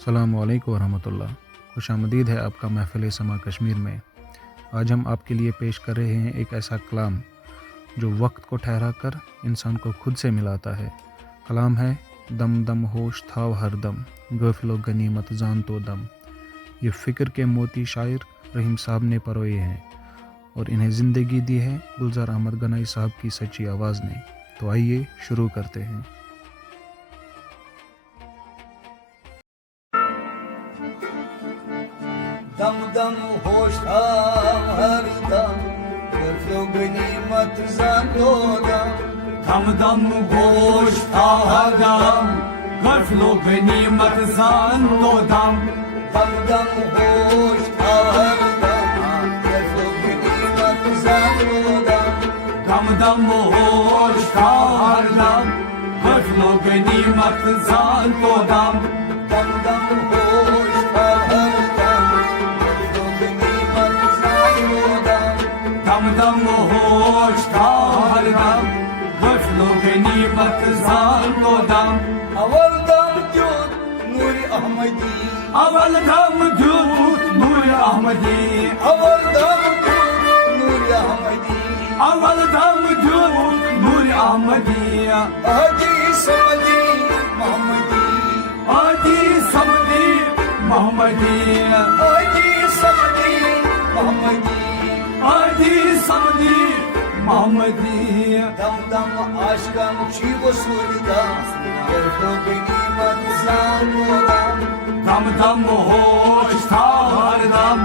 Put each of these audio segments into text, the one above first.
अस्सलामुअलैकुम वरहमतुल्लाह। खुशामदीद है आपका महफ़िल समा कश्मीर में। आज हम आपके लिए पेश कर रहे हैं एक ऐसा कलाम जो वक्त को ठहरा कर इंसान को खुद से मिलाता है। कलाम है दम दम होश थाव हर दम, गफलो गनीमत जान तो दम। ये फ़िक्र के मोती शायर रहीम साहब ने परोए हैं और इन्हें ज़िंदगी दी है गुलजार अहमद गनाई साहब की सच्ची आवाज़ ने। तो आइए शुरू करते हैं। दम दम होश था हर दम, गफलो गनीमत जान तो दम। दम दम होश था हर दम, गफलो गनीमत जान तो दम। दम दम होश था हर दम, गफलो गनीमत जान तो दम। दम दम होश था हर दम, गफलो गनीमत जान तो दम। दम दम होश था हर दम, गफलो गनीमत जान तो दम। दम दम होश था हर दम, गफलो गनीमत जान तो दम। अवल दम द्यूत नूर अहमदी, अवल दम द्यूत नूर अहमदी, अवल दम द्यूत नूर अहमदी। अवल दम द्यूत नूर अहमदी। अजी समदी मोहम्मदी, आदि समदी मोहम्मदी, अजी समदी मोहम्मदी। आदि समदी मोहम्मदी। दम दम आशकन ची वसूलिदा, गफलो गनीमत जान तो दम। दम दम होश था हर दम,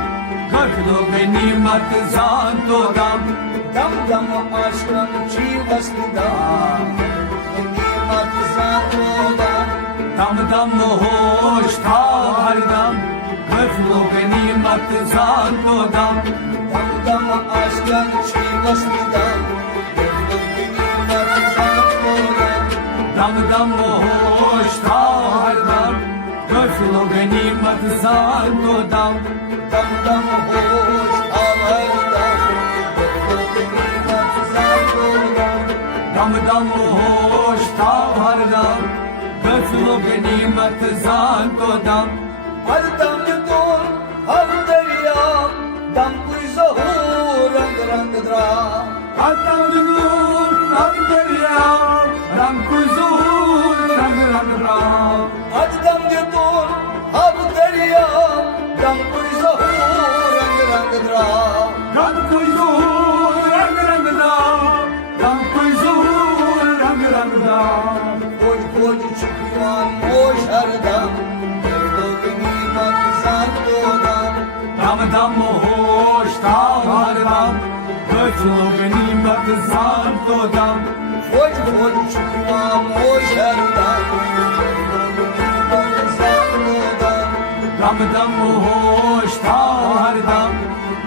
गफलो गनीमत जान तो दम। दम दम आशकन ची वसूलिदा, गनीमत जान तो दम। दम दम होश था हर दम, गफलो गनीमत जान तो दम। दम दम आशकन ची वसूलिदा, गफलो गनीमत जान तो दम। दम दम होश था हर दम, गफलो गनीमत जान तो दम। दम दम होश हर दम, गफलो गनीमत जान तो दम। दम दम होश था हर दम, गफलो गनीमत जान तो दम। हर दम दोन हम दरिया, दम कोई ज़हूर रंग रंग द्रा। हर दम नूर रंग दरिया, रंग कुज़ूर रंग रंग राम। हर दम दोन हम दरिया, दम कोई ज़हूर रंग रंग द्रा। रंग कुज़ूर रंग रंग राम, रंग कुज़ूर रंग रंग राम। खोज खोज छुपियान मोश हर दम, गफलो गनीमत जान तो दम। दम दम होश था हर दम, गफलो गनीमत जान तो दम। खोज खोज छुपियान मोश हर दम, गफलो गनीमत जान तो दम। दम दम होश था हर दम,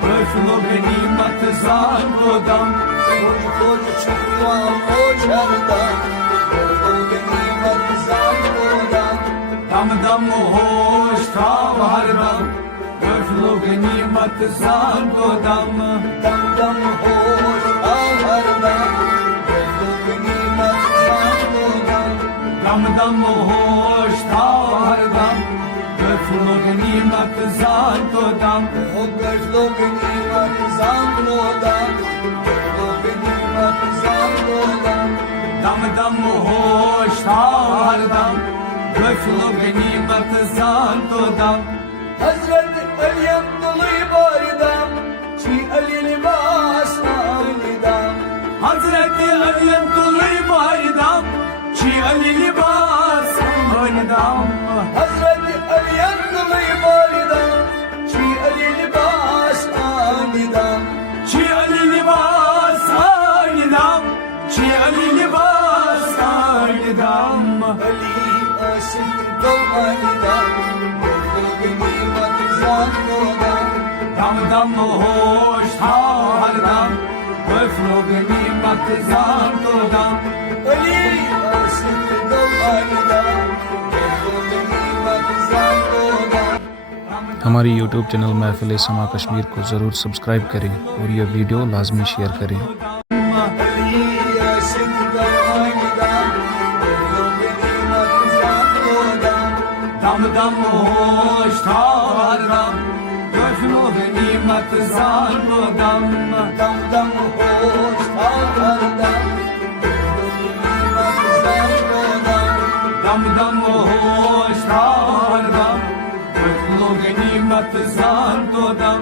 गफलो गनीमत जान तो दम। खोज खोज छुपियान मोश हर दम, गफलो गनीमत जान तो दम। दम दम होश था हर दम, गफलो गनीमत जान तो दम। दम दम होश हर दम, गफलो गनीमत जान तो दम। दम दम होश था हर दम, गफलो गनीमत जान तो दम। ओ गफलो गनीमत जान तो दम, गफलो गनीमत जान तो दम। दम दम होश था हर दम, गफलो गनीमत जान तो दम। हजरत अली बारिदम, ची अली लिबास आनिदम। हजरत अली तुली बारिदम, ची अली लिबास आनिदम। हजरत अली बारिदम, ची अली लिबास आनिदम। ची अली लिबास आनिदम, ची अली लिबास आनिदम। अली आसिफ दो आनिदम, गफलो गनीमत जान तो दम। दम दम होश था हर दम, गफलो गनीमत जान तो दम। अली आसिफ दो आनिदम, गफलो गनीमत जान तो दम। हमारी यूट्यूब चैनल महफ़िल समा कश्मीर को ज़रूर सब्सक्राइब करें और यह वीडियो लाजमी शेयर करें। अली आसिफ दो आनिदम, गफलो गनीमत जान तो दम। दम Dam dam hoş tavardan Göflu ganimet zangodan Dam dam hoş tavardan Dam dam hoş tavardan Göflu ganimet zangodan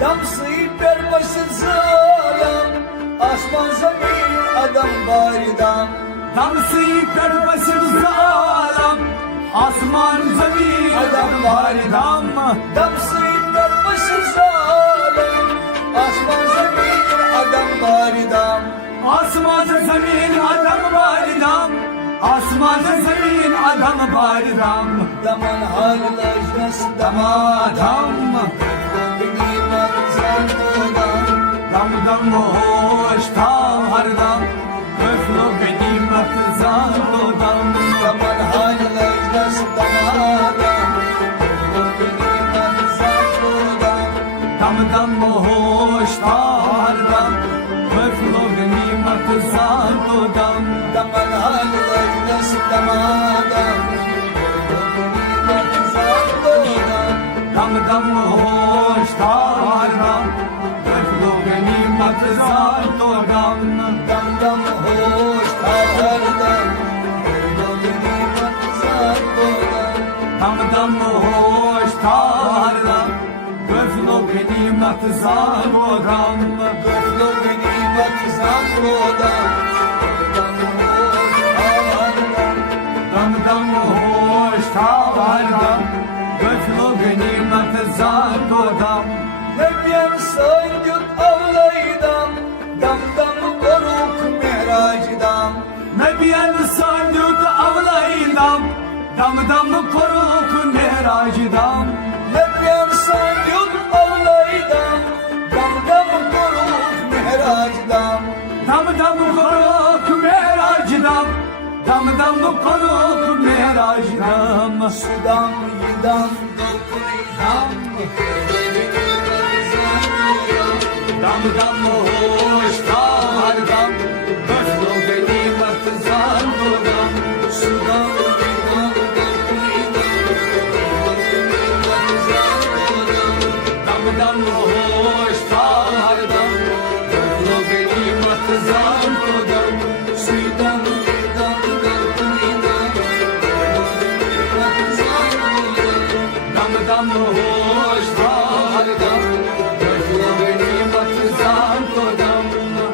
Dam sıyper başı zalam Asman zemin adam baridam Dam sıyper başı zalam Asman zemin adam baridam Dam sıyper başı zalam Asman zemin adam baridam Asman zemin adam baridam Asman zemin adam baridam Daman halajnas damadam Nimet zangodan Dam dam hoş tavardan Göflu ganimet zangodan Daman halajnas damadam Nimet zangodan Dam dam hoş tavardan Göflu ganimet zangodan Daman halajnas damadam Nimet zangodan Dam dam hoş tavardan Göflu ganimet zangodan Dam dam hoş tavardan Nimet zangodan Dam dam hoş tavardan Göflu ganimet zangodan Göflu nimet zangodan Dam dam hoş tavardan Dam dam hoş tavardan Göflu ganimet zangodan Nebyen saygut avlaydam Dam dam koruk mehracidam Nebiyen sanduk avlaydam Dam dam koruk meracidam Nebyen saygut avlaydam Dam dam koruk mehracidam Dam dam koruk meracidam Dam dam koruk meracidam Sudan yidam dokuydam Dam dam hoş tavardan Göflu ganimet zangodan Sudan yidam dokuydam Dam dam hoş tavardan Göflu ganimet zangodan Sudan yidam dokuydam Dam dam hoş tavardan Göflu ganimet zangodan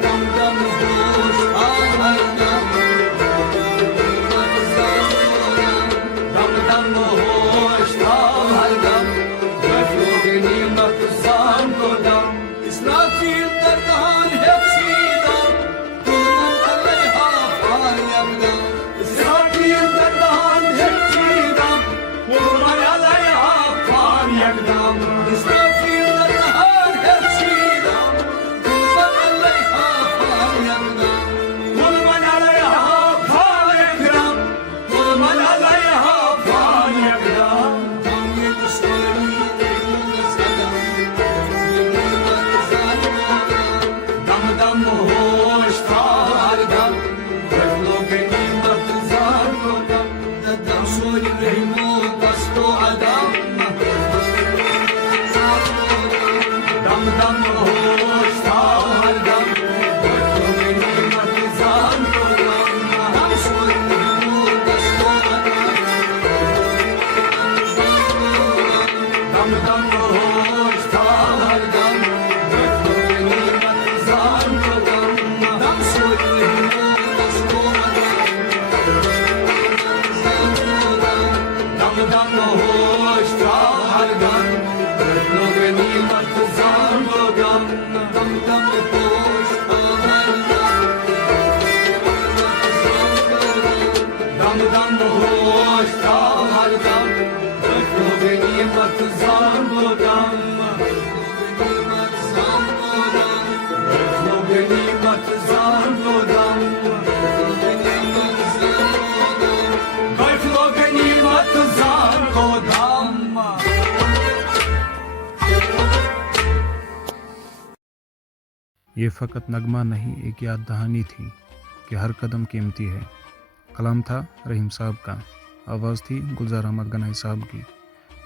Dam dam hoş ağlardan Dam dam hoş tavardan Göflu ganimet zangodan İsrafil dergahan hepsidan Kulman aleyha fal yabdan İsrafil derdan hepçidam Kurmay alayha fan yakdam İsrafil dergahan hepsidan Kulman aleyha fal yabdan Kurman alayha fan yakdam Kurman alayha fan yakdam Tam yedi söyleyeyim sadam Dam dam hoş tavardan Göflu ganimet zangodan Dadam söyleyeyim o gasto adam Dam dam hoş tavardan Göflu ganimet zangodan Dadam söyleyeyim o gasto adam Dam dam hoş tavardan Göflu ganimet zangodan Dadam söyleyeyim o gasto adam Dam dam hoş tavardan Göflu ganimet zangodan Dam dam hoş ağlardan Dam dam hoş tavardan Göflu ganimet zangodan Nimet zangodan Göflu ganimet zangodan Nimet zangodan Göflu ganimet zangodan ये फ़कत नगमा नहीं एक याद दहानी थी कि हर कदम कीमती है। कलाम था रहीम साहब का। आवाज़ थी गुलजार अहमद गनाई साहब की।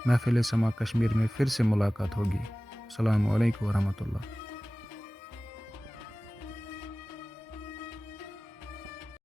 महफिल समा कश्मीर में फिर से मुलाकात होगी। अस्सलामु अलैकुम वरहमतुल्लाह।